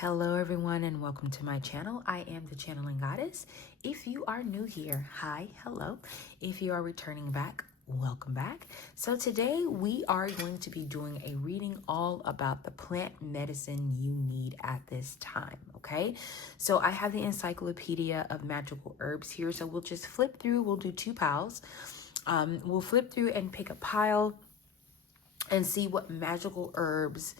Hello everyone and welcome to my channel. I am the Channeling Goddess. If you are new here, hi, hello. If you are returning back, welcome back. So today we are going to be doing a reading all about the plant medicine you need at this time, okay? So I have the Encyclopedia of Magical Herbs here, so we'll just flip through. We'll do two piles. We'll flip through and pick a pile and see what magical herbs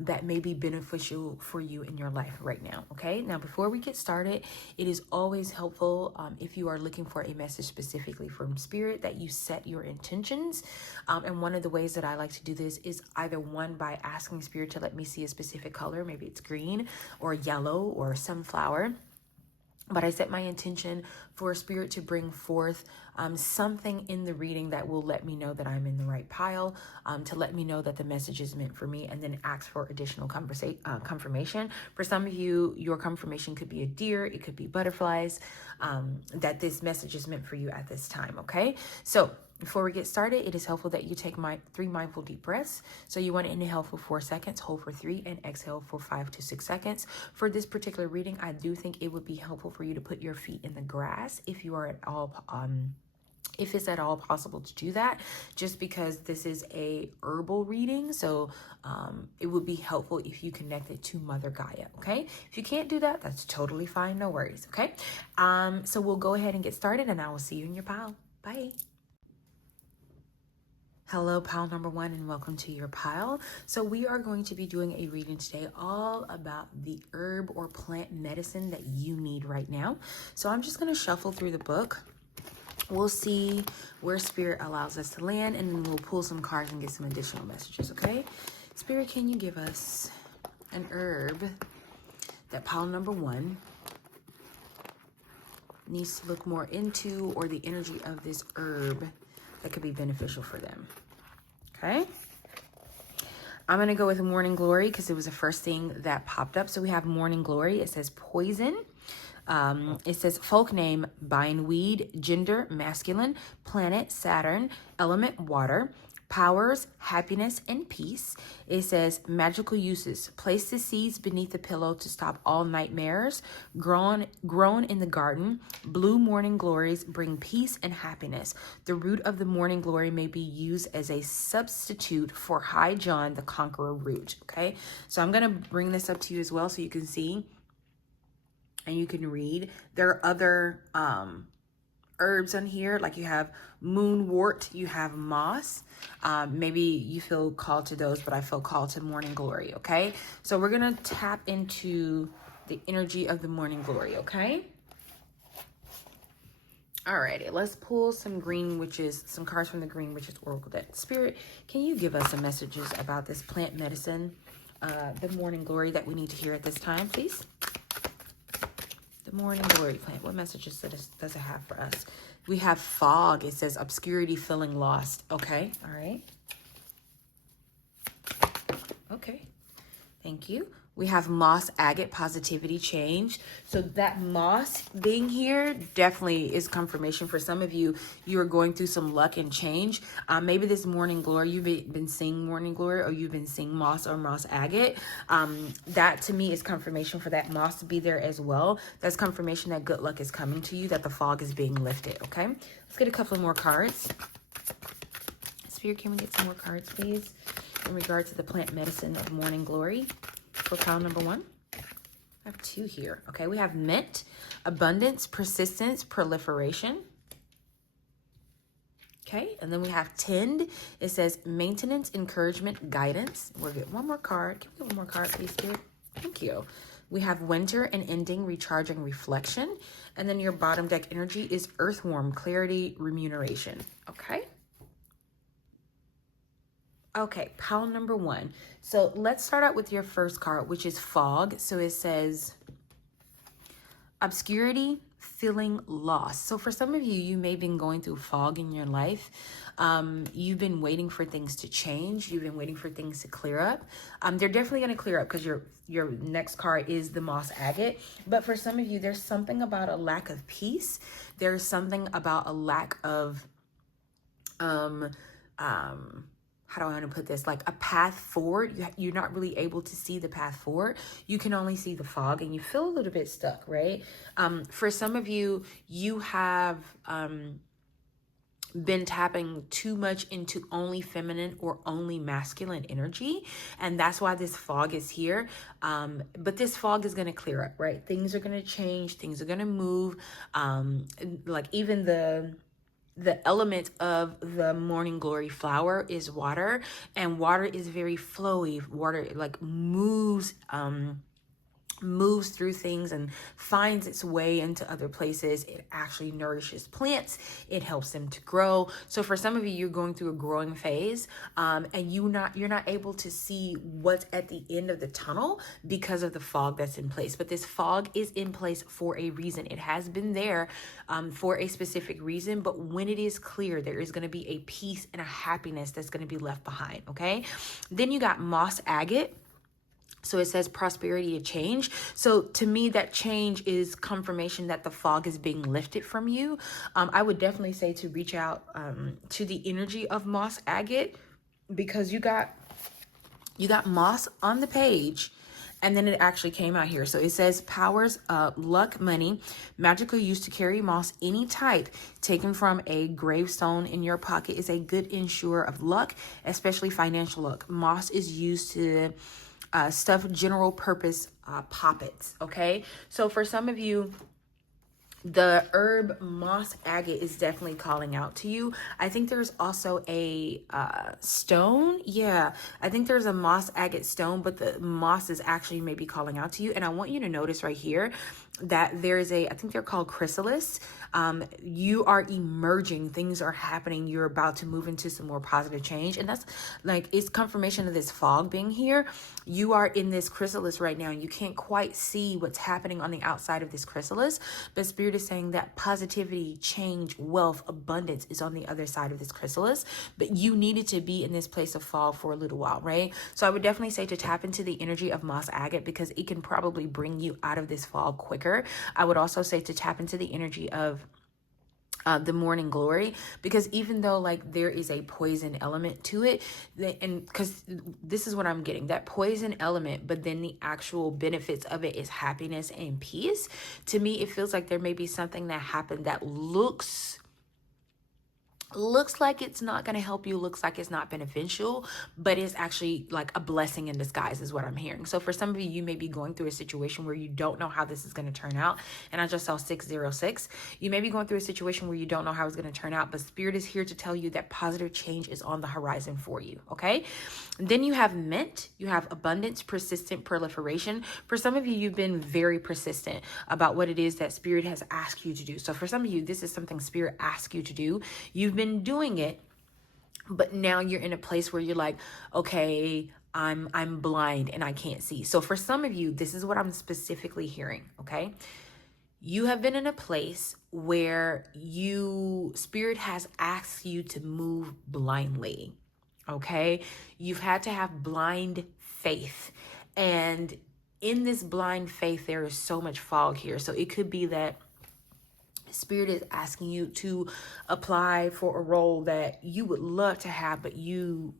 that may be beneficial for you in your life right now. Okay, now before we get started, it is always helpful if you are looking for a message specifically from spirit that you set your intentions. And one of the ways that I like to do this is either one by asking spirit to let me see a specific color, maybe it's green or yellow or sunflower. But I set my intention for spirit to bring forth something in the reading that will let me know that I'm in the right pile, to let me know that the message is meant for me, and then ask for additional confirmation. For some of you, your confirmation could be a deer, it could be butterflies, that this message is meant for you at this time, okay? So before we get started, it is helpful that you take my 3 mindful deep breaths. So you want to inhale for 4 seconds, hold for 3, and exhale for 5 to 6 seconds. For this particular reading, I do think it would be helpful for you to put your feet in the grass if you are at all, if it's at all possible to do that, just because this is a herbal reading. So it would be helpful if you connect it to Mother Gaia, okay? If you can't do that, that's totally fine, no worries, okay? So we'll go ahead and get started, and I will see you in your pile. Bye. Hello, pile number 1, and welcome to your pile. So we are going to be doing a reading today all about the herb or plant medicine that you need right now. So I'm just going to shuffle through the book. We'll see where spirit allows us to land, and then we'll pull some cards and get some additional messages, okay? Spirit, can you give us an herb that pile number 1 needs to look more into, or the energy of this herb that could be beneficial for them? Okay, I'm going to go with Morning Glory because it was the first thing that popped up. So we have Morning Glory. It says poison. It says folk name, bindweed, gender, masculine, planet, Saturn, element, water, powers, happiness, and peace. It says magical uses, place the seeds beneath the pillow to stop all nightmares, grown in the garden, blue morning glories bring peace and happiness. The root of the morning glory may be used as a substitute for High John the Conqueror root. Okay, so I'm going to bring this up to you as well so you can see and you can read. There are other herbs on here, like you have moonwort, you have moss. Maybe you feel called to those, but I feel called to morning glory, okay? So we're gonna tap into the energy of the morning glory, okay? Alrighty, let's pull some green witches, some cards from the green witches oracle deck. Spirit, can you give us some messages about this plant medicine, the morning glory that we need to hear at this time, please? The morning glory plant, what messages does it have for us? We have fog. It says obscurity, feeling lost. Okay, all right. Okay, thank you. We have moss, agate, positivity, change. So that moss being here definitely is confirmation for some of you. You are going through some luck and change. Maybe this morning glory, you've been seeing morning glory, or you've been seeing moss or moss agate. That to me is confirmation for that moss to be there as well. That's confirmation that good luck is coming to you, that the fog is being lifted, okay? Let's get a couple more cards. Spirit, can we get some more cards, please? In regard to the plant medicine of morning glory. For pile number 1, I have 2 here. Okay, we have mint, abundance, persistence, proliferation. Okay, and then we have tend. It says maintenance, encouragement, guidance. We'll get one more card. Can we get one more card, please, Spirit? Thank you. We have winter and ending, recharging, reflection. And then your bottom deck energy is earthworm, clarity, remuneration. Okay. Okay, pile number 1. So let's start out with your first card, which is fog. So it says obscurity, feeling lost. So for some of you, you may have been going through fog in your life. You've been waiting for things to change. You've been waiting for things to clear up. They're definitely going to clear up because your next card is the moss agate. But for some of you, there's something about a lack of peace. There's something about a lack of how do I want to put this? Like a path forward. You're not really able to see the path forward. You can only see the fog and you feel a little bit stuck, right? For some of you, you have been tapping too much into only feminine or only masculine energy, and that's why this fog is here. But this fog is going to clear up, right? Things are going to change, things are going to move. Like even the element of the morning glory flower is water, and water is very flowy. Water like moves through things and finds its way into other places. It actually nourishes plants. It helps them to grow. So for some of you, you're going through a growing phase, and you're not able to see what's at the end of the tunnel because of the fog that's in place. But this fog is in place for a reason. It has been there for a specific reason. But when it is clear, there is going to be a peace and a happiness that's going to be left behind. Okay. Then you got moss agate. So it says prosperity and change. So to me, that change is confirmation that the fog is being lifted from you. I would definitely say to reach out to the energy of moss agate, because you got moss on the page, and then it actually came out here. So it says powers luck, money, magical use to carry moss any type taken from a gravestone in your pocket is a good insurer of luck, especially financial luck. Moss is used to stuff general purpose poppets. Okay, so for some of you, the herb moss agate is definitely calling out to you. I think there's also a stone. Yeah, I think there's a moss agate stone, but the moss is actually maybe calling out to you. And I want you to notice right here that there's I think they're called chrysalis. You are emerging, things are happening, you're about to move into some more positive change. And that's like, it's confirmation of this fog being here. You are in this chrysalis right now. You can't quite see what's happening on the outside of this chrysalis, but Spirit is saying that positivity, change, wealth, abundance is on the other side of this chrysalis, but you needed to be in this place of fog for a little while, right? So I would definitely say to tap into the energy of moss agate, because it can probably bring you out of this fog quicker. I would also say to tap into the energy of the morning glory, because even though like there is a poison element to it, and because this is what I'm getting, that poison element, but then the actual benefits of it is happiness and peace. To me, it feels like there may be something that happened that looks like it's not going to help you, looks like it's not beneficial, but it's actually like a blessing in disguise is what I'm hearing. So for some of you, you may be going through a situation where you don't know how this is going to turn out. And I just saw 606. You may be going through a situation where you don't know how it's going to turn out, but Spirit is here to tell you that positive change is on the horizon for you. Okay. Then you have mint, you have abundance, persistent proliferation. For some of you, you've been very persistent about what it is that Spirit has asked you to do. So for some of you, this is something Spirit asked you to do. You've been doing it, but now you're in a place where you're like, okay, I'm blind and I can't see. So for some of you, this is what I'm specifically hearing. Okay. You have been in a place where Spirit has asked you to move blindly. Okay. You've had to have blind faith, and in this blind faith, there is so much fog here. So it could be that Spirit is asking you to apply for a role that you would love to have, but you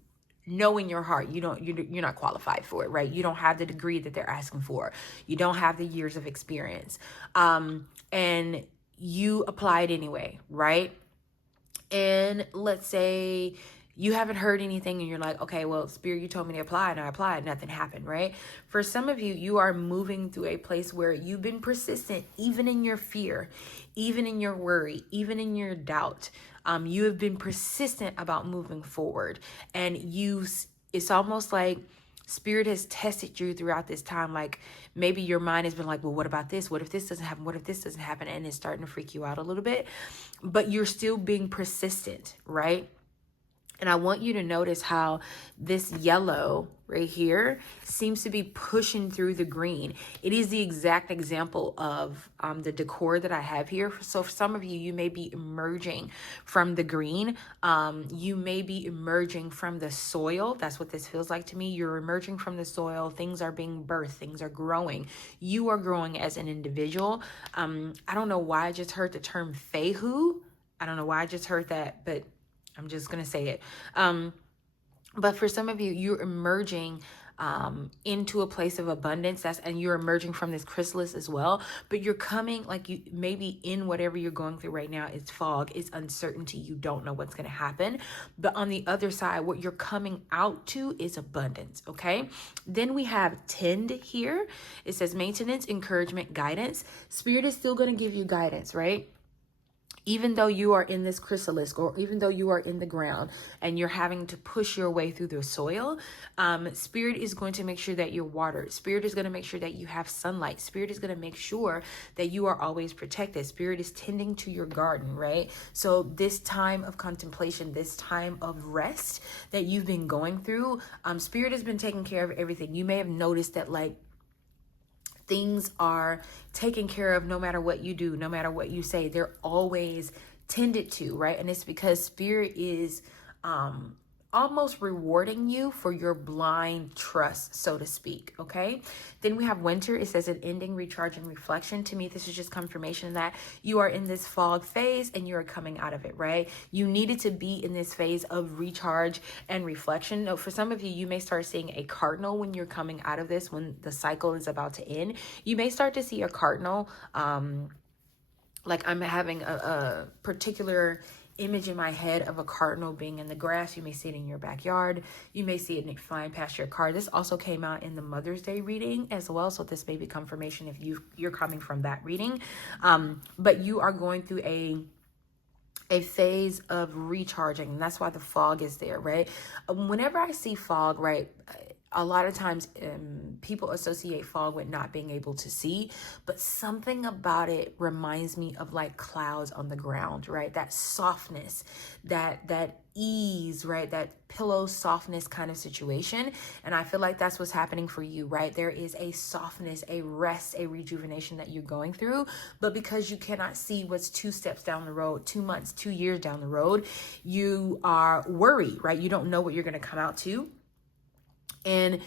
know in your heart you're not qualified for it, right? You don't have the degree that they're asking for. You don't have the years of experience, and you applied anyway, right? And let's say you haven't heard anything and you're like, okay, well, Spirit, you told me to apply and I applied, nothing happened, right? For some of you, you are moving through a place where you've been persistent, even in your fear, even in your worry, even in your doubt. You have been persistent about moving forward, and it's almost like Spirit has tested you throughout this time. Like maybe your mind has been like, well, what about this? What if this doesn't happen? What if this doesn't happen? And it's starting to freak you out a little bit, but you're still being persistent, right? And I want you to notice how this yellow right here seems to be pushing through the green. It is the exact example of the decor that I have here. So for some of you, you may be emerging from the green. You may be emerging from the soil. That's what this feels like to me. You're emerging from the soil. Things are being birthed. Things are growing. You are growing as an individual. I don't know why I just heard the term Fehu. I don't know why I just heard that, but I'm just going to say it. But for some of you, you're emerging into a place of abundance, and you're emerging from this chrysalis as well. But you're coming, like, you maybe in whatever you're going through right now, it's fog, it's uncertainty, you don't know what's going to happen. But on the other side, what you're coming out to is abundance. Okay, then we have tend here. It says maintenance, encouragement, guidance. Spirit is still going to give you guidance, right? Even though you are in this chrysalis, or even though you are in the ground and you're having to push your way through the soil, Spirit is going to make sure that you're watered. Spirit is going to make sure that you have sunlight. Spirit is going to make sure that you are always protected. Spirit is tending to your garden, right? So this time of contemplation, this time of rest that you've been going through, Spirit has been taking care of everything. You may have noticed that, like, things are taken care of no matter what you do, no matter what you say. They're always tended to, right? And it's because Spirit is almost rewarding you for your blind trust, so to speak. Okay. Then we have winter. It says an ending, recharge, and reflection. To me, this is just confirmation that you are in this fog phase and you are coming out of it, right? You needed to be in this phase of recharge and reflection. Now, for some of you, you may start seeing a cardinal when you're coming out of this, when the cycle is about to end. You may start to see a cardinal. Like, I'm having a particular image in my head of a cardinal being in the grass. You may see it in your backyard. You may see it flying past your car. This also came out in the Mother's Day reading as well. So this may be confirmation if you're coming from that reading. But you are going through a phase of recharging. And that's why the fog is there, right? Whenever I see fog, right, a lot of times people associate fog with not being able to see, but something about it reminds me of like clouds on the ground, right? That softness, that ease, right? That pillow softness kind of situation. And I feel like that's what's happening for you, right? There is a softness, a rest, a rejuvenation that you're going through, but because you cannot see what's 2 steps down the road, 2 months, 2 years down the road, you are worried, right? You don't know what you're going to come out to. And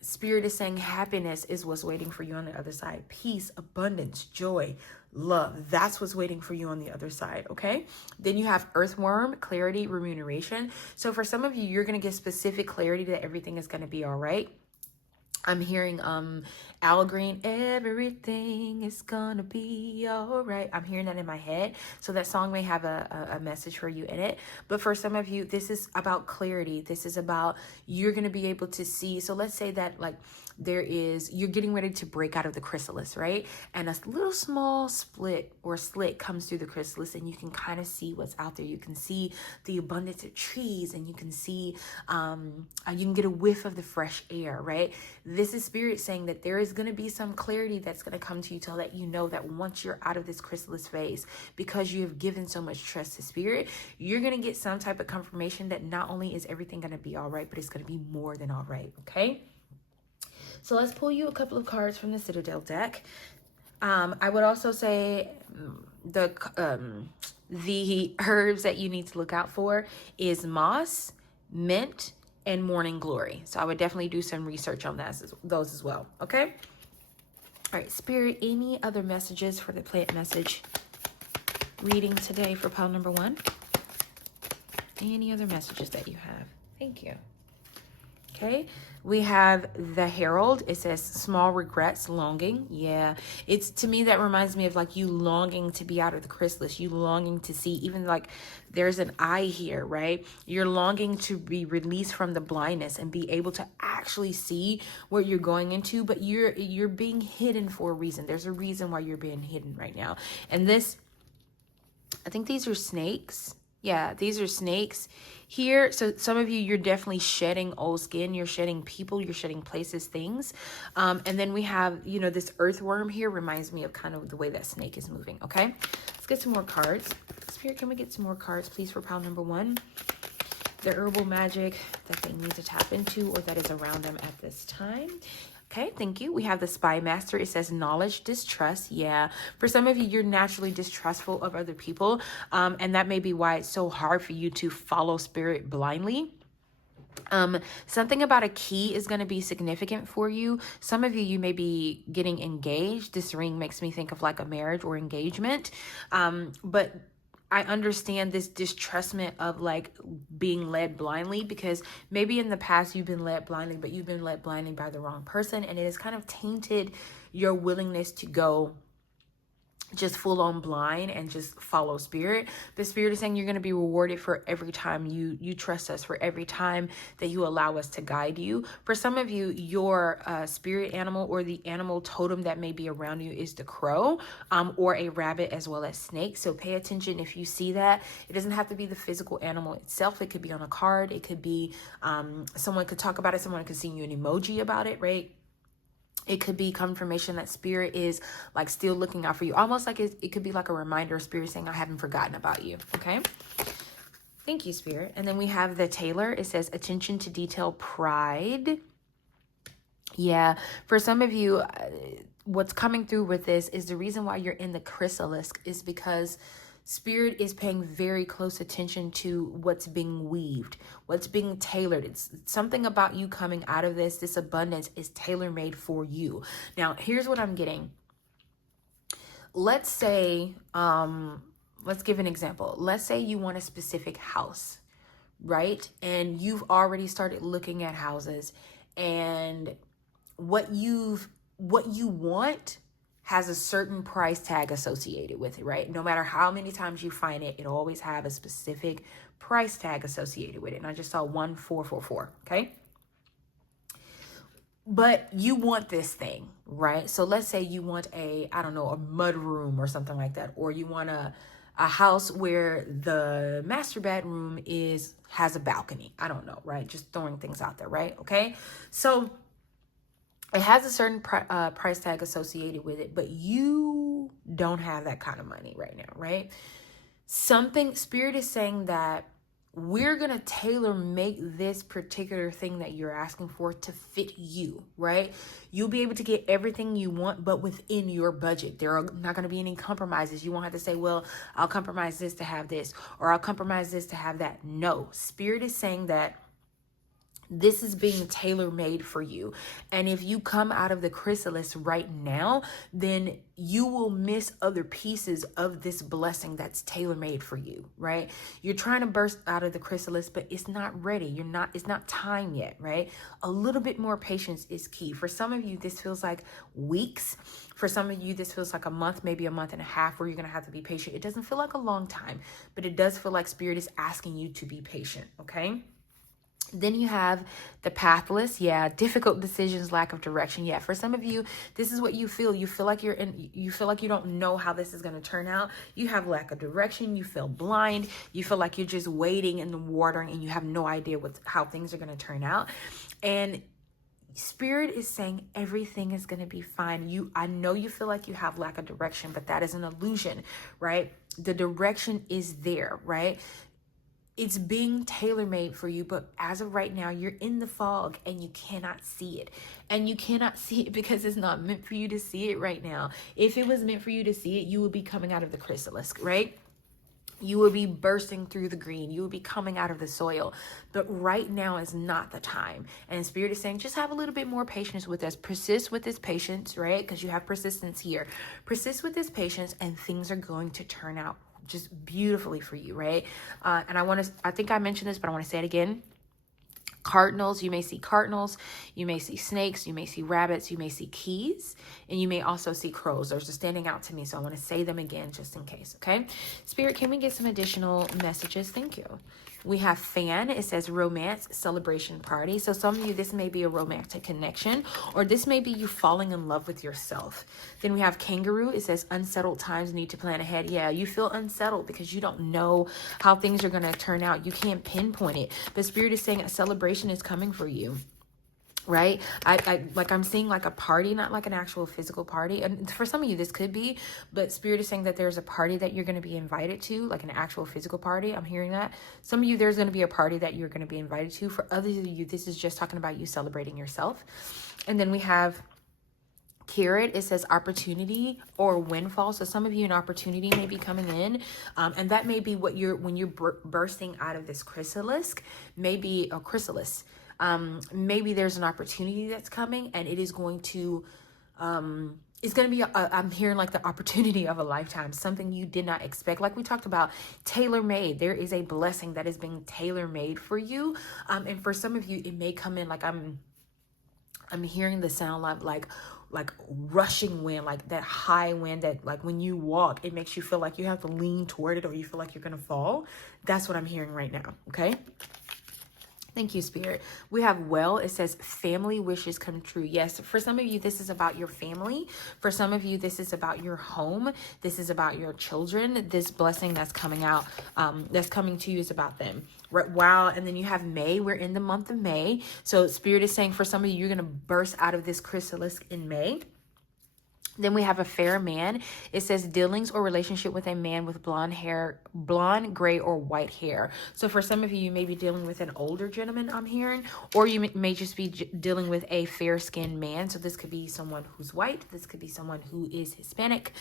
Spirit is saying happiness is what's waiting for you on the other side. Peace, abundance, joy, love. That's what's waiting for you on the other side. Okay. Then you have earthworm, clarity, remuneration. So for some of you, you're going to get specific clarity that everything is going to be all right. I'm hearing Al Green, everything is gonna be all right. I'm hearing that in my head. So that song may have a message for you in it. But for some of you, this is about clarity. This is about you're gonna be able to see. So let's say that, like, you're getting ready to break out of the chrysalis, right? And a little small split or slit comes through the chrysalis, and you can kind of see what's out there. You can see the abundance of trees, and you can see, you can get a whiff of the fresh air, right? This is Spirit saying that there is going to be some clarity that's going to come to you to let you know that once you're out of this chrysalis phase, because you have given so much trust to Spirit, you're going to get some type of confirmation that not only is everything going to be all right, but it's going to be more than all right. Okay. So let's pull you a couple of cards from the Citadel deck. I would also say the herbs that you need to look out for is moss, mint, and morning glory. So I would definitely do some research on those as well. Okay. All right, Spirit, any other messages for the plant message reading today for pile number 1? Any other messages that you have? Thank you. Okay, we have the Herald. It says small regrets, longing. Yeah, it's, to me, that reminds me of like you longing to be out of the chrysalis, you longing to see, even like there's an eye here, right? You're longing to be released from the blindness and be able to actually see what you're going into, but you're being hidden for a reason. There's a reason why you're being hidden right now. And this, I think these are snakes. Yeah, these are snakes here. So some of you, you're definitely shedding old skin. You're shedding people. You're shedding places, things. And then we have, this earthworm here reminds me of kind of the way that snake is moving. Okay, let's get some more cards. Spirit, can we get some more cards, please, for pile number 1? The herbal magic that they need to tap into or that is around them at this time. Okay, thank you. We have the Spy Master. It says knowledge, distrust. Yeah, for some of you, you're naturally distrustful of other people. And that may be why it's so hard for you to follow Spirit blindly. Something about a key is going to be significant for you. Some of you may be getting engaged. This ring makes me think of like a marriage or engagement. But I understand this distrustment of like being led blindly, because maybe in the past you've been led blindly, but you've been led blindly by the wrong person, and it has kind of tainted your willingness to go just full on blind and just follow spirit. The spirit is saying you're going to be rewarded for every time you trust us, for every time that you allow us to guide you. For some of you, your spirit animal or the animal totem that may be around you is the crow, or a rabbit, as well as snake. So pay attention if you see that. It doesn't have to be the physical animal itself. It could be on a card. It could be someone could talk about it. Someone could send you an emoji about it, right? It could be confirmation that spirit is like still looking out for you. Almost like it could be like a reminder of spirit saying, I haven't forgotten about you. Okay. Thank you, spirit. And then we have the tailor. It says attention to detail, pride. Yeah. For some of you, what's coming through with this is the reason why you're in the chrysalis is because spirit is paying very close attention to what's being weaved, what's being tailored. It's something about you coming out of this abundance is tailor-made for you. Now, here's what I'm getting. Let's say, let's give an example. Let's say you want a specific house, right? And you've already started looking at houses, and what you want has a certain price tag associated with it, right? No matter how many times you find it, it'll always have a specific price tag associated with it. And I just saw 1444, okay? But you want this thing, right? So let's say you want a mud room or something like that, or you want a house where the master bedroom has a balcony. I don't know, right? Just throwing things out there, right? Okay. So it has a certain price tag associated with it, but you don't have that kind of money right now, right? Spirit is saying that we're going to tailor make this particular thing that you're asking for to fit you, right? You'll be able to get everything you want, but within your budget. There are not going to be any compromises. You won't have to say, well, I'll compromise this to have this, or I'll compromise this to have that. No, Spirit is saying that this is being tailor-made for you. And if you come out of the chrysalis right now, then you will miss other pieces of this blessing that's tailor-made for you, right? You're trying to burst out of the chrysalis, but it's not ready. It's not time yet, right? A little bit more patience is key. For some of you, this feels like weeks. For some of you, this feels like a month, maybe a month and a half, where you're going to have to be patient. It doesn't feel like a long time, but it does feel like Spirit is asking you to be patient, okay? Then you have the pathless. Yeah. Difficult decisions, lack of direction. Yeah. For some of you, this is what you feel. You feel like you feel like you don't know how this is going to turn out. You have lack of direction. You feel blind. You feel like you're just waiting in the watering and you have no idea how things are going to turn out. And Spirit is saying everything is going to be fine. I know you feel like you have lack of direction, but that is an illusion, right? The direction is there, right? It's being tailor-made for you, but as of right now, you're in the fog and you cannot see it. And you cannot see it because it's not meant for you to see it right now. If it was meant for you to see it, you would be coming out of the chrysalis, right? You will be bursting through the green. You will be coming out of the soil. But right now is not the time. And Spirit is saying, just have a little bit more patience with us. Persist with this patience, right? Because you have persistence here. Persist with this patience and things are going to turn out just beautifully for you, right? And I think I mentioned this, but I want to say it again. Cardinals, you may see cardinals, you may see snakes, you may see rabbits, you may see keys, and you may also see crows. Those are standing out to me, so I want to say them again just in case, okay? Spirit, can we get some additional messages? Thank you. We have fan. It says romance, celebration, party. So some of you, this may be a romantic connection, or this may be you falling in love with yourself. Then we have kangaroo. It says unsettled times, need to plan ahead. Yeah, you feel unsettled because you don't know how things are going to turn out. You can't pinpoint it. But Spirit is saying a celebration is coming for you. Right? I'm seeing like a party, not like an actual physical party. And for some of you, this could be, but Spirit is saying that there's a party that you're going to be invited to, like an actual physical party. I'm hearing that. Some of you, there's going to be a party that you're going to be invited to. For others of you, this is just talking about you celebrating yourself. And then we have carrot. It says opportunity or windfall. So some of you, an opportunity may be coming in, and that may be when you're bursting out of this chrysalis, maybe a chrysalis. Maybe there's an opportunity that's coming and it is going to It's going to be, I'm hearing like the opportunity of a lifetime, something you did not expect. Like we talked about, tailor-made. There is a blessing that is being tailor-made for you. And for some of you, it may come in like I'm hearing the sound of like rushing wind, like that high wind that like when you walk, it makes you feel like you have to lean toward it or you feel like you're going to fall. That's what I'm hearing right now. Okay. Thank you, Spirit. We have well, it says family wishes come true. Yes, for some of you, this is about your family. For some of you, this is about your home. This is about your children. This blessing that's coming out, that's coming to you is about them. Right, wow. And then you have May. We're in the month of May. So Spirit is saying for some of you, you're going to burst out of this chrysalis in May. Then we have a fair man. It says dealings or relationship with a man with blonde hair, blonde, gray, or white hair. So for some of you, you may be dealing with an older gentleman, I'm hearing, or you may just be dealing with a fair-skinned man. So this could be someone who's white. This could be someone who is Hispanic.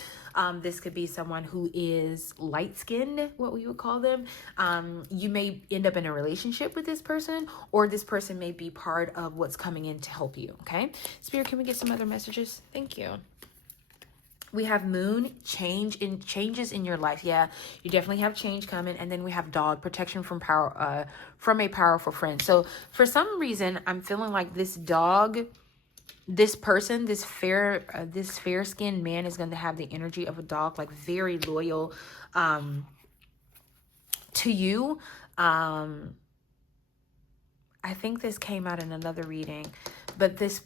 This could be someone who is light-skinned, what we would call them. You may end up in a relationship with this person, or this person may be part of what's coming in to help you, okay? Spirit, can we get some other messages? Thank you. We have moon, changes in your life. Yeah, you definitely have change coming. And then we have dog, protection from from a powerful friend. So for some reason, I'm feeling like this dog, this person, this fair-skinned man is going to have the energy of a dog, like very loyal to you. I think this came out in another reading, but this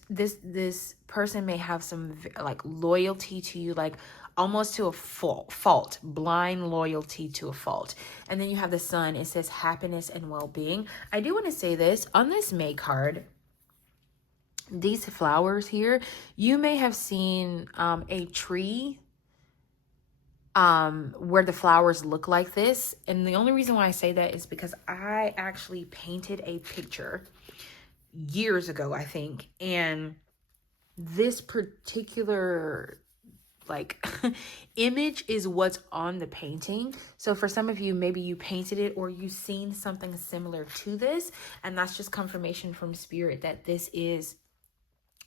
person may have some like loyalty to you, like almost to a fault, blind loyalty to a fault. And then you have the sun. It says happiness and well-being. I do want to say this on this May card. These flowers here, you may have seen a tree where the flowers look like this. And the only reason why I say that is because I actually painted a picture years ago, I think. And this particular like image is what's on the painting. So for some of you, maybe you painted it or you've seen something similar to this. And that's just confirmation from Spirit that this is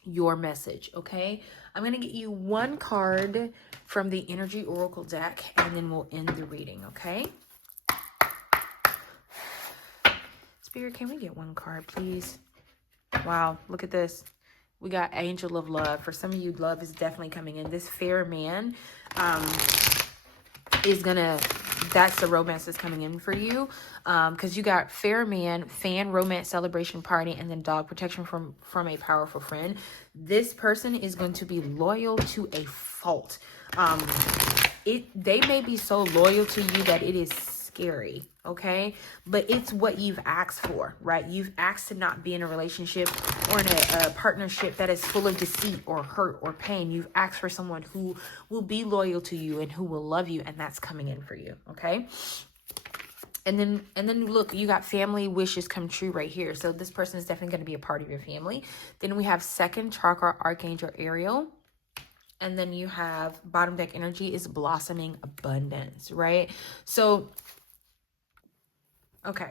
your message. Okay, I'm gonna get you one card from the Energy Oracle deck and then we'll end the reading. Okay, Spirit, can we get one card, please? Wow, look at this. We got Angel of Love. For some of you, love is definitely coming in. This fair man is gonna, that's the romance that's coming in for you, because you got fair man, fan, romance, celebration, party, and then dog, protection from a powerful friend. This person is going to be loyal to a fault. They may be so loyal to you that it is scary, okay? But it's what you've asked for, right? You've asked to not be in a relationship or in a partnership that is full of deceit or hurt or pain. You've asked for someone who will be loyal to you and who will love you, and that's coming in for you, okay? And then look, you got family wishes come true right here. So this person is definitely going to be a part of your family. Then we have second chakra, Archangel Ariel. And then you have bottom deck energy is blossoming abundance, right? So, okay.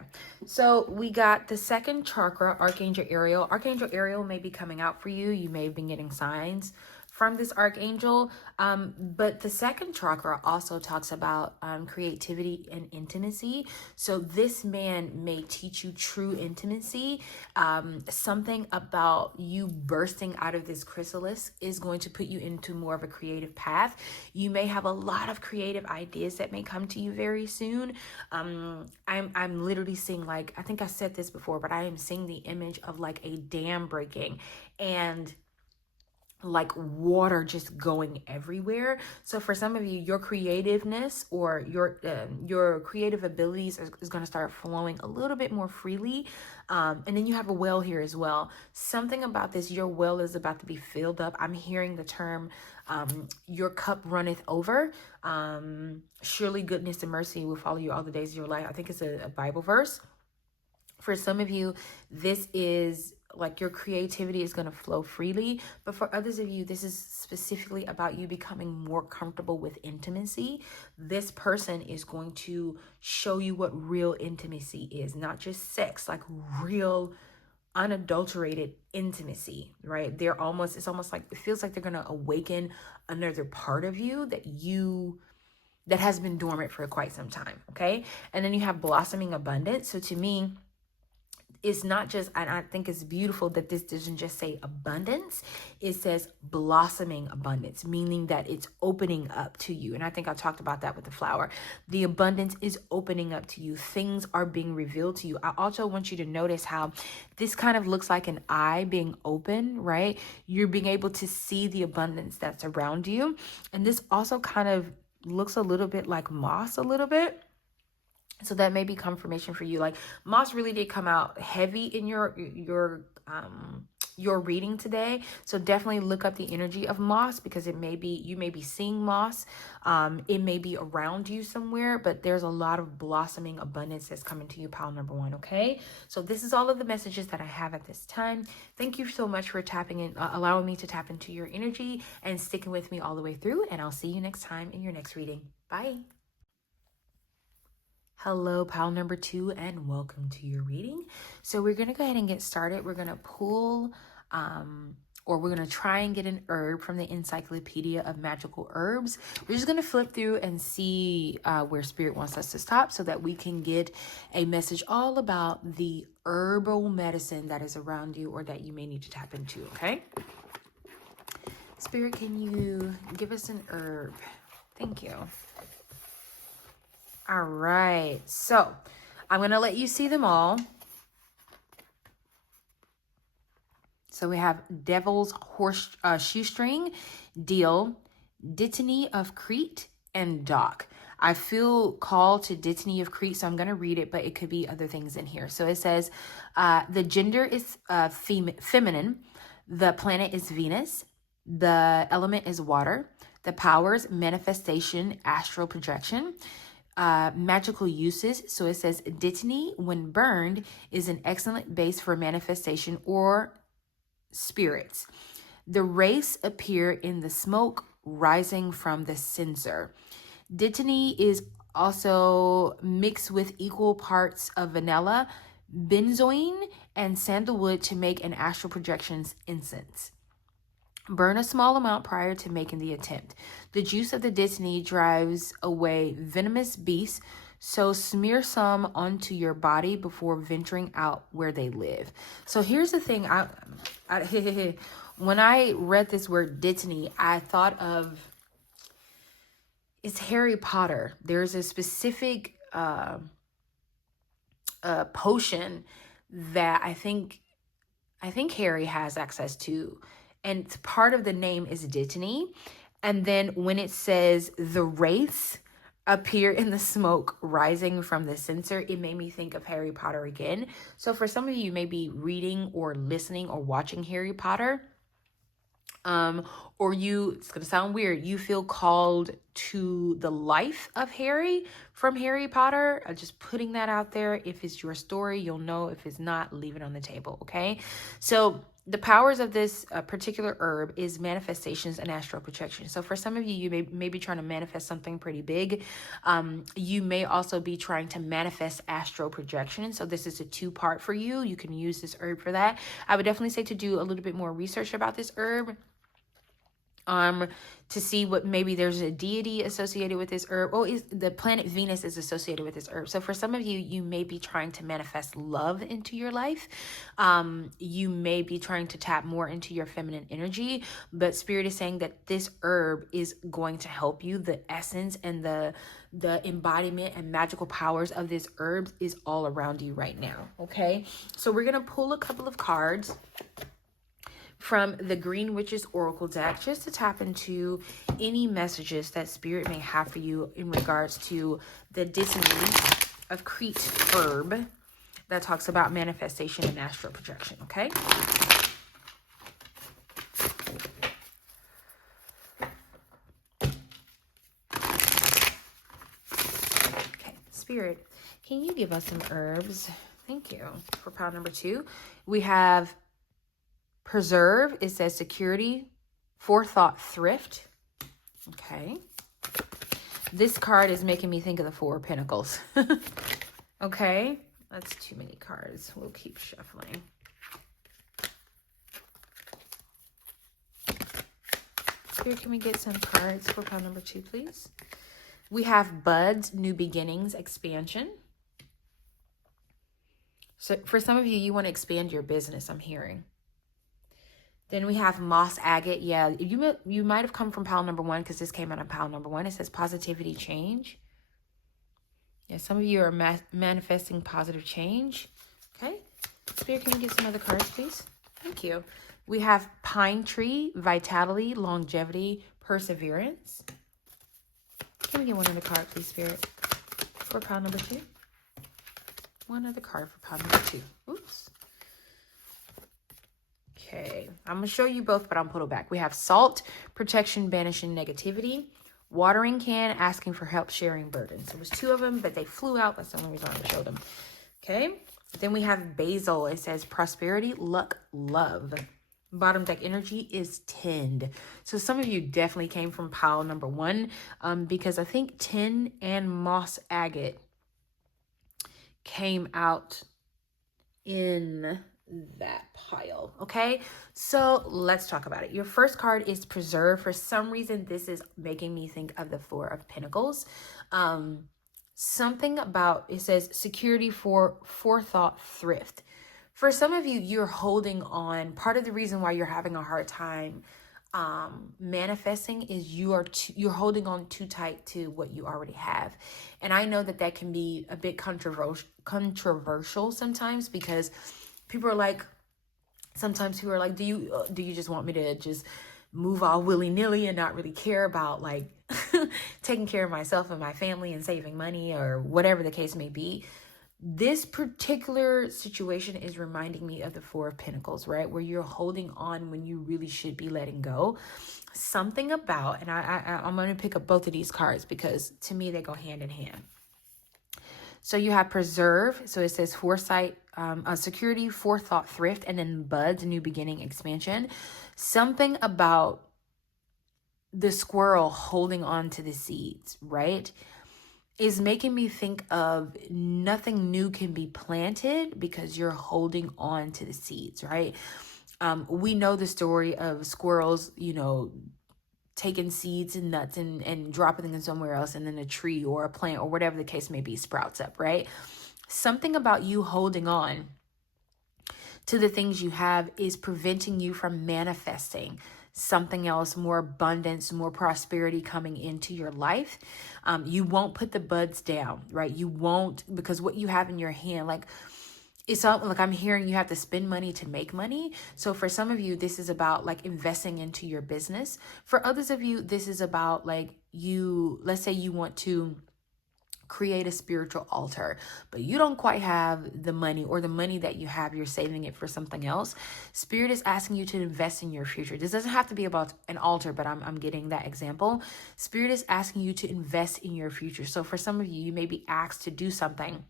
So we got the second chakra, Archangel Ariel. Archangel Ariel may be coming out for you. You may have been getting signs from this archangel. But the second chakra also talks about creativity and intimacy. So this man may teach you true intimacy. Something about you bursting out of this chrysalis is going to put you into more of a creative path. You may have a lot of creative ideas that may come to you very soon. I'm literally seeing, like, I think I said this before, but I am seeing the image of like a dam breaking and like water just going everywhere. So for some of you, your creativeness or your creative abilities is going to start flowing a little bit more freely. And then you have a well here as well. Something about this, your well is about to be filled up. I'm hearing the term, your cup runneth over. Surely goodness and mercy will follow you all the days of your life. I think it's a Bible verse. For some of you, this is like your creativity is going to flow freely. But for others of you, this is specifically about you becoming more comfortable with intimacy. This person is going to show you what real intimacy is, not just sex, like real unadulterated intimacy, right? It's almost like, it feels like they're going to awaken another part of you that has been dormant for quite some time. Okay. And then you have blossoming abundance. So to me, it's not just, and I think it's beautiful that this doesn't just say abundance, it says blossoming abundance, meaning that it's opening up to you. And I think I talked about that with the flower. The abundance is opening up to you. Things are being revealed to you. I also want you to notice how this kind of looks like an eye being open, right? You're being able to see the abundance that's around you. And this also kind of looks a little bit like moss a little bit. So that may be confirmation for you. Like, moss really did come out heavy in your reading today. So definitely look up the energy of moss, because you may be seeing moss. It may be around you somewhere, but there's a lot of blossoming abundance that's coming to you, pile number 1. Okay. So this is all of the messages that I have at this time. Thank you so much for tapping in, allowing me to tap into your energy and sticking with me all the way through. And I'll see you next time in your next reading. Bye. Hello, pile number 2, and welcome to your reading. So we're going to go ahead and get started. We're going to pull, or we're going to try and get an herb from the Encyclopedia of Magical Herbs. We're just going to flip through and see where Spirit wants us to stop, so that we can get a message all about the herbal medicine that is around you, or that you may need to tap into, okay? Spirit, can you give us an herb? Thank you. All right, so I'm going to let you see them all. So we have Devil's Horse Shoestring, Deal, Dittany of Crete, and Dock. I feel called to Dittany of Crete, so I'm going to read it, but it could be other things in here. So it says, the gender is feminine, the planet is Venus, the element is water, the powers, manifestation, astral projection, magical uses. So it says Dittany, when burned, is an excellent base for manifestation or spirits. The race appear in the smoke rising from the censer. Dittany is also mixed with equal parts of vanilla, benzoin, and sandalwood to make an astral projections incense. Burn a small amount prior to making the attempt. The juice of the Dittany drives away venomous beasts, so smear some onto your body before venturing out where they live. So here's the thing. When I read this word Dittany, I thought of, it's Harry Potter. There's a specific potion that I think Harry has access to. And part of the name is Dittany. And then when it says the wraiths appear in the smoke rising from the censer, it made me think of Harry Potter again. So for some of you may be reading or listening or watching Harry Potter. Or it's going to sound weird, you feel called to the life of Harry from Harry Potter. Just putting that out there. If it's your story, you'll know. If it's not, leave it on the table, okay? So the powers of this particular herb is manifestations and astral projection. So for some of you, you may be trying to manifest something pretty big. You may also be trying to manifest astral projection. So this is a 2-part for you. You can use this herb for that. I would definitely say to do a little bit more research about this herb. To see what maybe there's a deity associated with this herb. Is the planet Venus is associated with this herb. So for some of you, you may be trying to manifest love into your life. You may be trying to tap more into your feminine energy, but Spirit is saying that this herb is going to help you. The essence and the embodiment and magical powers of this herb is all around you right now. Okay, so we're gonna pull a couple of cards from the Green Witch's Oracle deck, just to tap into any messages that Spirit may have for you in regards to the Dittany of Crete herb that talks about manifestation and astral projection, okay? Okay, Spirit, can you give us some herbs? Thank you. For pile number 2, we have Preserve. It says security, forethought, thrift. Okay. This card is making me think of the 4 of Pentacles. Okay. That's too many cards. We'll keep shuffling. Spirit, can we get some cards for pile number 2, please? We have buds, new beginnings, expansion. So for some of you, you want to expand your business, I'm hearing. Then we have moss agate. Yeah, you might have come from pile number 1 because this came out of pile number 1. It says positivity, change. Yeah, some of you are manifesting positive change. Okay. Spirit, can we get some other cards, please? Thank you. We have pine tree, vitality, longevity, perseverance. Can we get one other card, please, Spirit? For pile number 2. One other card for pile number 2. Oops. Okay, I'm going to show you both, but I'm put it back. We have salt, protection, banishing negativity. Watering can, asking for help, sharing burden. So it was 2 of them, but they flew out. That's the only reason I showed them. Okay, then we have basil. It says prosperity, luck, love. Bottom deck energy is tend. So some of you definitely came from pile number 1 because I think tin and moss agate came out in that pile. Okay, so let's talk about it. Your first card is preserve. For some reason, this is making me think of the 4 of Pentacles. Something about, it says security, for forethought, thrift. For some of you, you're holding on. Part of the reason why you're having a hard time manifesting is you're holding on too tight to what you already have. And I know that can be a bit controversial sometimes, because people are like, sometimes people are like, do you just want me to just move all willy-nilly and not really care about like taking care of myself and my family and saving money or whatever the case may be? This particular situation is reminding me of the 4 of Pentacles, right? Where you're holding on when you really should be letting go. Something about, and I'm going to pick up both of these cards because to me they go hand in hand. So you have preserve. So it says foresight, security, forethought, thrift, and then buds, new beginning, expansion. Something about the squirrel holding on to the seeds, right, is making me think of nothing new can be planted because you're holding on to the seeds, right? We know the story of squirrels, taking seeds and nuts and dropping them somewhere else, and then a tree or a plant or whatever the case may be sprouts up, right? Something about you holding on to the things you have is preventing you from manifesting something else, more abundance, more prosperity coming into your life. You won't put the buds down, right? You won't, because what you have in your hand, like, it's all like, I'm hearing you have to spend money to make money. So for some of you, this is about like investing into your business. For others of you, this is about like let's say you want to create a spiritual altar, but you don't quite have the money, or the money that you have, you're saving it for something else. Spirit is asking you to invest in your future. This doesn't have to be about an altar, but I'm getting that example. Spirit is asking you to invest in your future. So for some of you, you may be asked to do something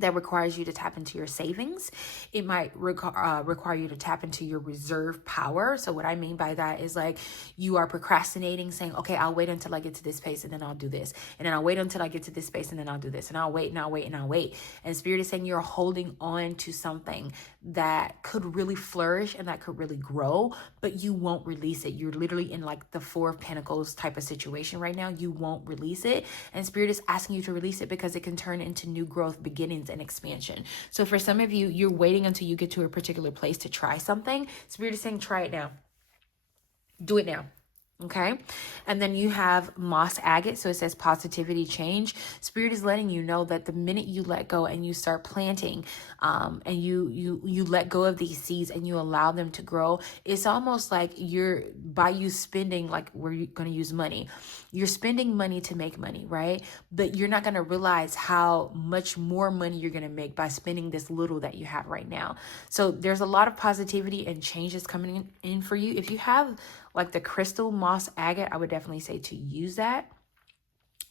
that requires you to tap into your savings. It might require you to tap into your reserve power. So what I mean by that is like you are procrastinating, saying, okay, I'll wait until I get to this space and then I'll do this. And then I'll wait until I get to this space and then I'll do this. And I'll wait and I'll wait and I'll wait. And Spirit is saying you're holding on to something that could really flourish and that could really grow, but you won't release it. You're literally in like the 4 of Pentacles type of situation right now. You won't release it. And Spirit is asking you to release it because it can turn into new growth, beginnings, and expansion. So for some of you, you're waiting until you get to a particular place to try something. Spirit is saying, try it now. Do it now. Okay. And then you have moss agate. So it says positivity, change. Spirit is letting you know that the minute you let go and you start planting, and you let go of these seeds and you allow them to grow, it's almost like by you spending, like we're going to use money. You're spending money to make money, right? But you're not going to realize how much more money you're going to make by spending this little that you have right now. So there's a lot of positivity and changes coming in for you. If you have like the crystal moss agate, I would definitely say to use that.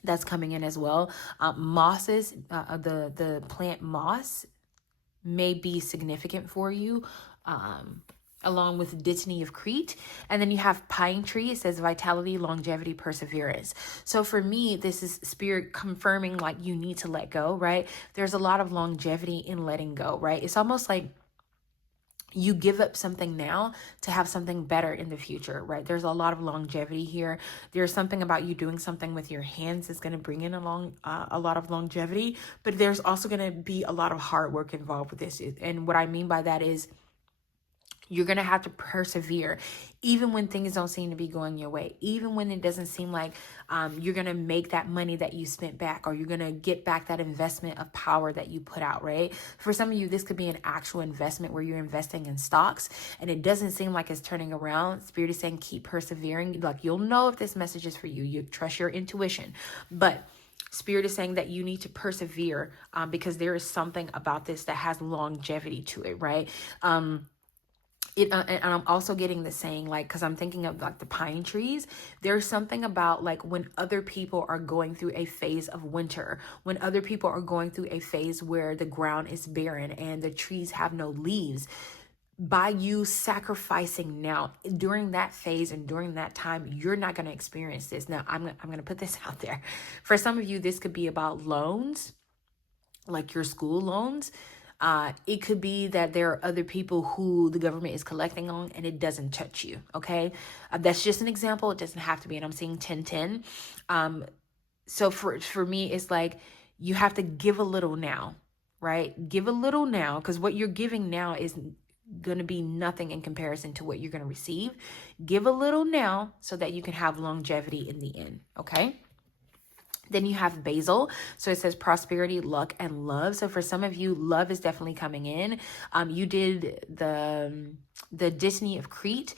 That's coming in as well. Mosses, the plant moss may be significant for you, along with Dittany of Crete. And then you have pine tree. It says vitality, longevity, perseverance. So for me, this is Spirit confirming like you need to let go, right? There's a lot of longevity in letting go, right? It's almost like you give up something now to have something better in the future, right? There's a lot of longevity here. There's something about you doing something with your hands that's going to bring in a lot of longevity, but there's also going to be a lot of hard work involved with this. And what I mean by that is you're going to have to persevere, even when things don't seem to be going your way, even when it doesn't seem like you're going to make that money that you spent back, or you're going to get back that investment of power that you put out, right? For some of you, this could be an actual investment where you're investing in stocks and it doesn't seem like it's turning around. Spirit is saying, keep persevering. Like, you'll know if this message is for you. You trust your intuition, but Spirit is saying that you need to persevere because there is something about this that has longevity to it, right? And I'm also getting the saying, like, because I'm thinking of like the pine trees. There's something about like when other people are going through a phase of winter, when other people are going through a phase where the ground is barren and the trees have no leaves, by you sacrificing now during that phase and during that time, you're not going to experience this. Now, I'm going to put this out there. For some of you, this could be about loans, like your school loans. It could be that there are other people who the government is collecting on and it doesn't touch you, okay? That's just an example. It doesn't have to be, and I'm seeing 1010. So for me, it's like you have to give a little now, right? Give a little now, because what you're giving now is going to be nothing in comparison to what you're going to receive. Give a little now so that you can have longevity in the end, okay? Then you have basil. So it says prosperity, luck, and love. So for some of you, love is definitely coming in. You did the Disney of Crete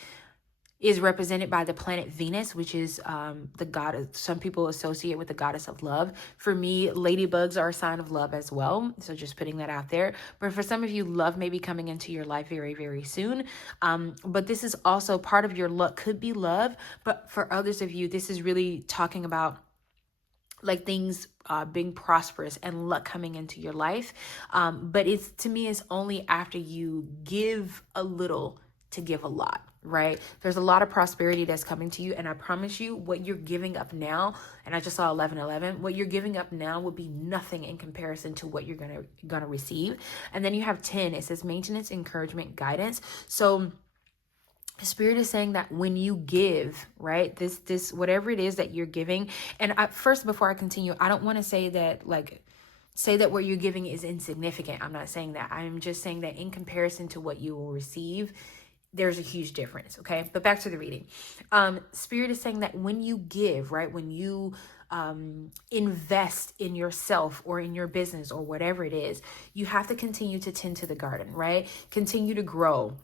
is represented by the planet Venus, which is the goddess. Some people associate with the goddess of love. For me, ladybugs are a sign of love as well. So just putting that out there. But for some of you, love may be coming into your life very, very soon. But this is also part of your luck could be love. But for others of you, this is really talking about like things being prosperous and luck coming into your life. But it's, to me, it's only after you give a little to give a lot, right? There's a lot of prosperity that's coming to you. And I promise you, what you're giving up now, and I just saw 1111, what you're giving up now would be nothing in comparison to what you're gonna receive. And then you have 10, it says maintenance, encouragement, guidance. So Spirit is saying that when you give, right, this whatever it is that you're giving, and first, before I continue, I don't want to say that what you're giving is insignificant. I'm not saying that. I'm just saying that in comparison to what you will receive, there's a huge difference, okay? But back to the reading. Spirit is saying that when you give, right, when you invest in yourself or in your business or whatever it is, you have to continue to tend to the garden, right? Continue to grow.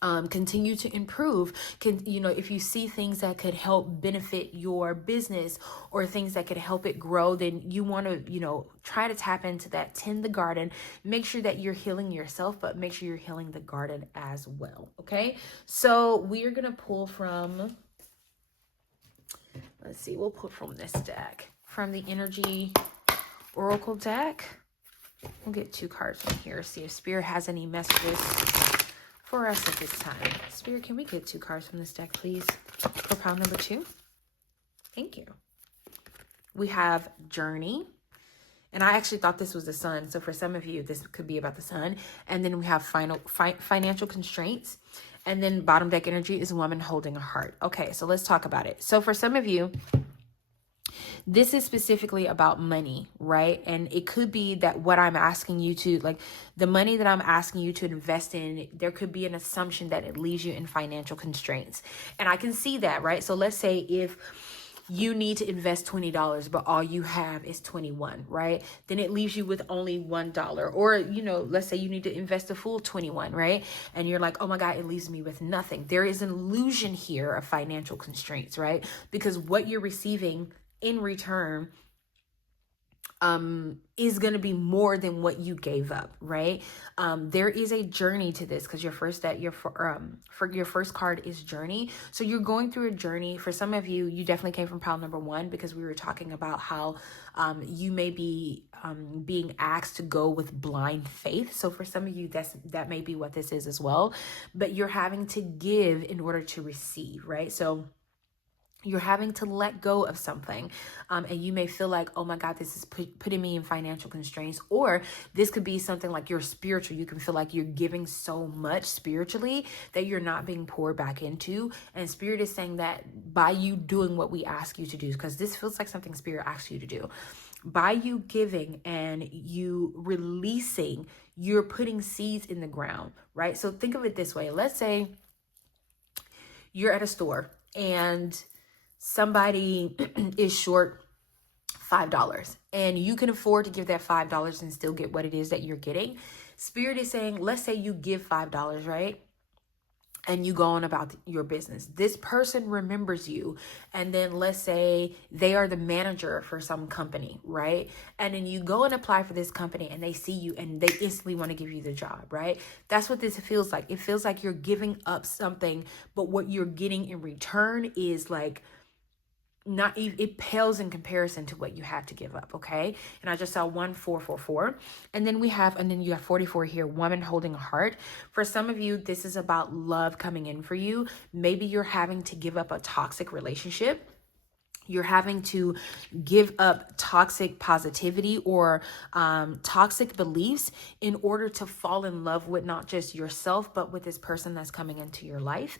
Continue to improve. If you see things that could help benefit your business or things that could help it grow, then you want to, try to tap into that, tend the garden, make sure that you're healing yourself, but make sure you're healing the garden as well. Okay. So we are going to pull from, we'll pull from this deck, from the Energy Oracle deck. We'll get 2 cards from here. See if Spirit has any messages for us at this time. Spirit, can we get 2 cards from this deck, please? For pile number 2. Thank you. We have Journey. And I actually thought this was the sun. So for some of you, this could be about the sun. And then we have financial constraints. And then bottom deck energy is a woman holding a heart. Okay, so let's talk about it. So for some of you, this is specifically about money, right? And it could be that what I'm asking you to, like the money that I'm asking you to invest in, there could be an assumption that it leaves you in financial constraints. And I can see that, right? So let's say if you need to invest $20, but all you have is 21, right? Then it leaves you with only $1. Or, let's say you need to invest a full 21, right? And you're like, oh my God, it leaves me with nothing. There is an illusion here of financial constraints, right? Because what you're receiving in return is going to be more than what you gave up, right? There is a journey to this, because your first card is journey. So you're going through a journey. For some of you, you definitely came from pile number 1, because we were talking about how you may be being asked to go with blind faith. So for some of you, that may be what this is as well. But you're having to give in order to receive, right? So You're having to let go of something. And you may feel like, oh my God, this is putting me in financial constraints. Or this could be something like you're spiritual. You can feel like you're giving so much spiritually that you're not being poured back into. And Spirit is saying that by you doing what we ask you to do, because this feels like something Spirit asks you to do, by you giving and you releasing, you're putting seeds in the ground, right? So think of it this way. Let's say you're at a store and somebody is short $5 and you can afford to give that $5 and still get what it is that you're getting. Spirit is saying, let's say you give $5, right? And you go on about your business. This person remembers you. And then let's say they are the manager for some company, right? And then you go and apply for this company and they see you and they instantly want to give you the job, right? That's what this feels like. It feels like you're giving up something, but what you're getting in return is like, not even, it pales in comparison to what you have to give up. Okay. And I just saw 1444. And then you have 44 here, woman holding a heart. For some of you, this is about love coming in for you. Maybe you're having to give up a toxic relationship. You're having to give up toxic positivity or toxic beliefs in order to fall in love with not just yourself, but with this person that's coming into your life.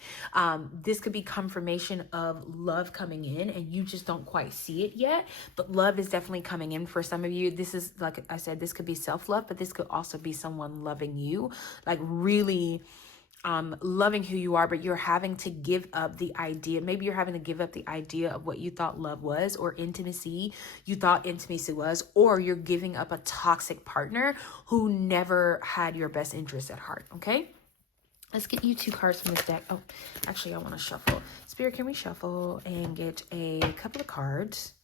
This could be confirmation of love coming in and you just don't quite see it yet, but love is definitely coming in for some of you. This is, like I said, this could be self-love, but this could also be someone loving you, like really loving who you are, but you're having to give up the idea. Maybe you're having to give up the idea of what you thought love was, or intimacy you thought intimacy was, or you're giving up a toxic partner who never had your best interest at heart. Okay, let's get you 2 cards from this deck. Oh, actually, I want to shuffle. Spirit, can we shuffle and get a couple of cards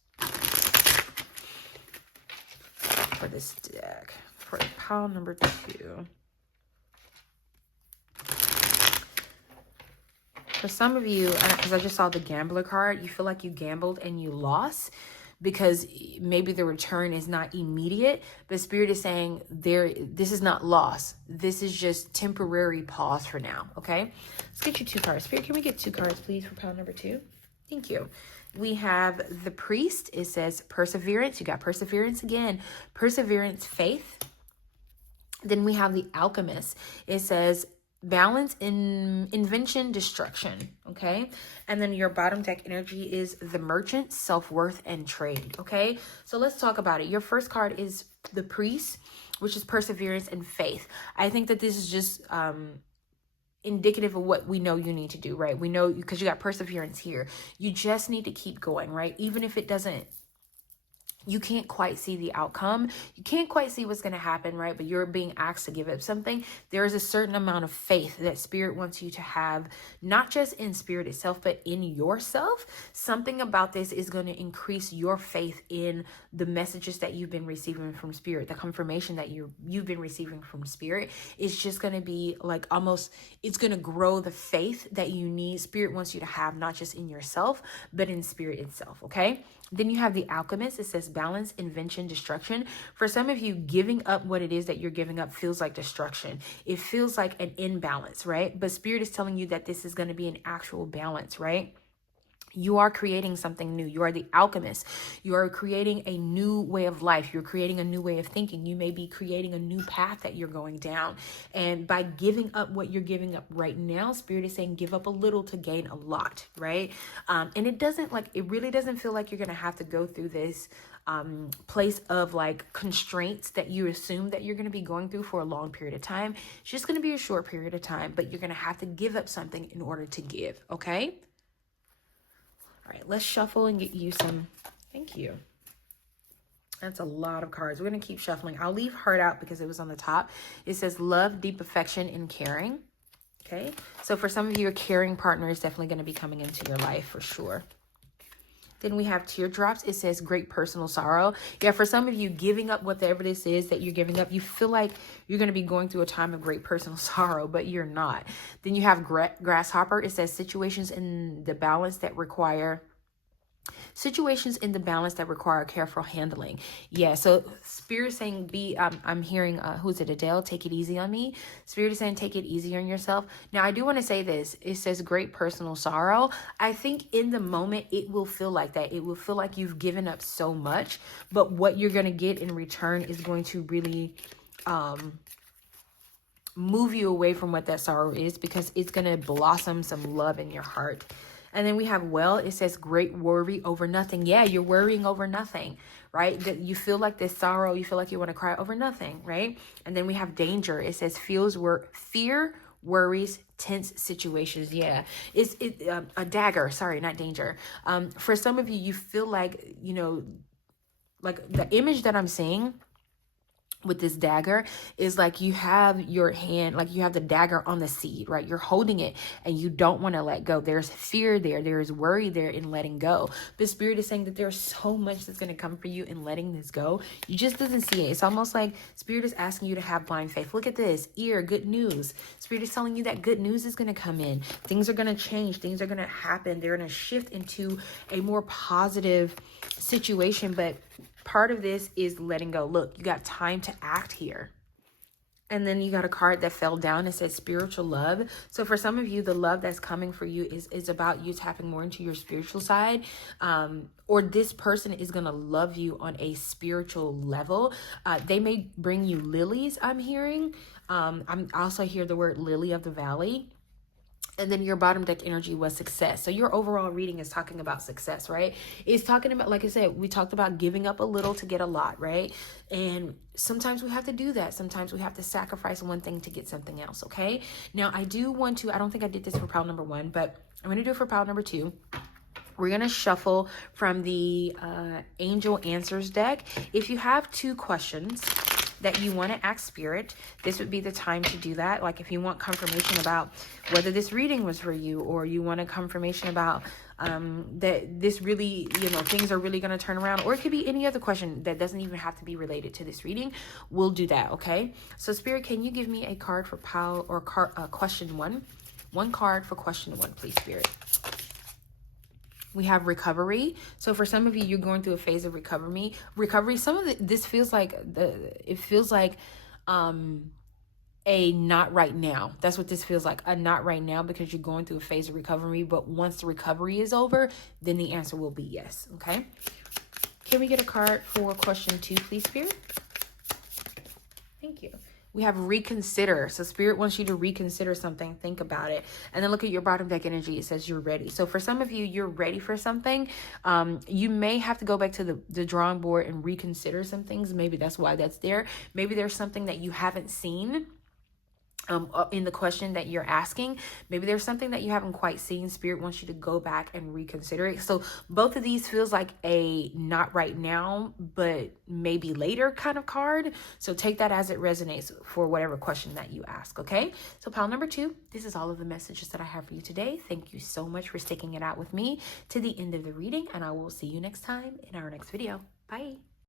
for this deck for pile number 2? For some of you, because I just saw the gambler card, you feel like you gambled and you lost because maybe the return is not immediate, but Spirit is saying this is not loss. This is just temporary pause for now, okay? Let's get you 2 cards. Spirit, can we get 2 cards, please, for pile number 2? Thank you. We have the priest. It says perseverance. You got perseverance again. Perseverance, faith. Then we have the alchemist. It says balance, in invention, destruction. Okay. And then your bottom deck energy is the merchant, self-worth, and trade. Okay. So let's talk about it. Your first card is the priest, which is perseverance and faith. I think that this is just indicative of what we know you need to do, right? We know, because you got perseverance here. You just need to keep going, right? Even if it doesn't, you can't quite see the outcome. You can't quite see what's going to happen, right? But you're being asked to give up something. There is a certain amount of faith that Spirit wants you to have, not just in Spirit itself, but in yourself. Something about this is going to increase your faith in the messages that you've been receiving from Spirit. The confirmation that you've been receiving from Spirit is just going to be like almost, it's going to grow the faith that you need. Spirit wants you to have, not just in yourself, but in Spirit itself, okay? Then you have the alchemist. It says balance, invention, destruction. For some of you, giving up what it is that you're giving up feels like destruction. It feels like an imbalance, right? But Spirit is telling you that this is going to be an actual balance, right? You are creating something new. You are the alchemist. You are creating a new way of life. You're creating a new way of thinking. You may be creating a new path that you're going down. And by giving up what you're giving up right now, Spirit is saying give up a little to gain a lot, right? And it really doesn't feel like you're going to have to go through this place of like constraints that you assume that you're going to be going through for a long period of time. It's just going to be a short period of time, but you're going to have to give up something in order to give, okay? All right, let's shuffle and get you some. Thank you. That's a lot of cards. We're going to keep shuffling. I'll leave heart out because it was on the top. It says love, deep affection, and caring. Okay, so for some of you, a caring partner is definitely going to be coming into your life for sure. Then we have teardrops. It says great personal sorrow. Yeah, for some of you, giving up whatever this is that you're giving up, you feel like you're going to be going through a time of great personal sorrow, but you're not. Then you have grasshopper. It says situations in the balance that require situations in the balance that require careful handling. Yeah, so Spirit is saying I'm hearing, who's it, Adele? Take it easy on me. Spirit is saying take it easy on yourself. Now, I do want to say this. It says great personal sorrow. I think in the moment, it will feel like that. It will feel like you've given up so much, but what you're going to get in return is going to really move you away from what that sorrow is, because it's going to blossom some love in your heart. And then we have, well, it says great worry over nothing. Yeah, you're worrying over nothing, right? That you feel like this sorrow, you feel like you want to cry over nothing, right? And then we have danger. It says fear, worries, tense situations. Yeah, it's a dagger. Sorry, not danger. For some of you, you feel like, like the image that I'm seeing with this dagger is like you have your hand, like you have the dagger on the seed, right? You're holding it and you don't want to let go. There's fear there. There's worry there in letting go. But Spirit is saying that there's so much that's going to come for you in letting this go. You just doesn't see it. It's almost like Spirit is asking you to have blind faith. Look at this. Good news. Spirit is telling you that good news is going to come in. Things are going to change. Things are going to happen. They're going to shift into a more positive situation. But part of this is letting go. Look, you got time to act here. And then you got a card that fell down. It says spiritual love. So for some of you, the love that's coming for you is about you tapping more into your spiritual side. Or this person is going to love you on a spiritual level. They may bring you lilies, I'm hearing. I'm also hear the word lily of the valley. And then your bottom deck energy was success. So your overall reading is talking about success, right? It's talking about, like I said, we talked about giving up a little to get a lot, right? And sometimes we have to do that. Sometimes we have to sacrifice one thing to get something else, okay? Now, I don't think I did this for pile number 1, but I'm going to do it for pile number 2. We're going to shuffle from the Angel Answers deck. If you have 2 questions that you want to ask Spirit, this would be the time to do that. Like if you want confirmation about whether this reading was for you, or you want a confirmation about that this really, things are really going to turn around, or it could be any other question that doesn't even have to be related to this reading, we'll do that, okay? So Spirit, can you give me a card for question 1? One card for question 1, please, Spirit. We have recovery. So for some of you, you're going through a phase of recovery. Some of this feels like a not right now. That's what this feels like, a not right now, because you're going through a phase of recovery. But once the recovery is over, then the answer will be yes. Okay. Can we get a card for question 2, please, Spirit? Thank you. We have reconsider. So Spirit wants you to reconsider something. Think about it. And then look at your bottom deck energy. It says you're ready. So for some of you, you're ready for something. You may have to go back to the drawing board and reconsider some things. Maybe that's why that's there. Maybe there's something that you haven't seen in the question that you're asking. Maybe there's something that you haven't quite seen. Spirit wants you to go back and reconsider it. So both of these feels like a not right now, but maybe later kind of card. So take that as it resonates for whatever question that you ask. Okay. So pile number 2, this is all of the messages that I have for you today. Thank you so much for sticking it out with me to the end of the reading, and I will see you next time in our next video. Bye.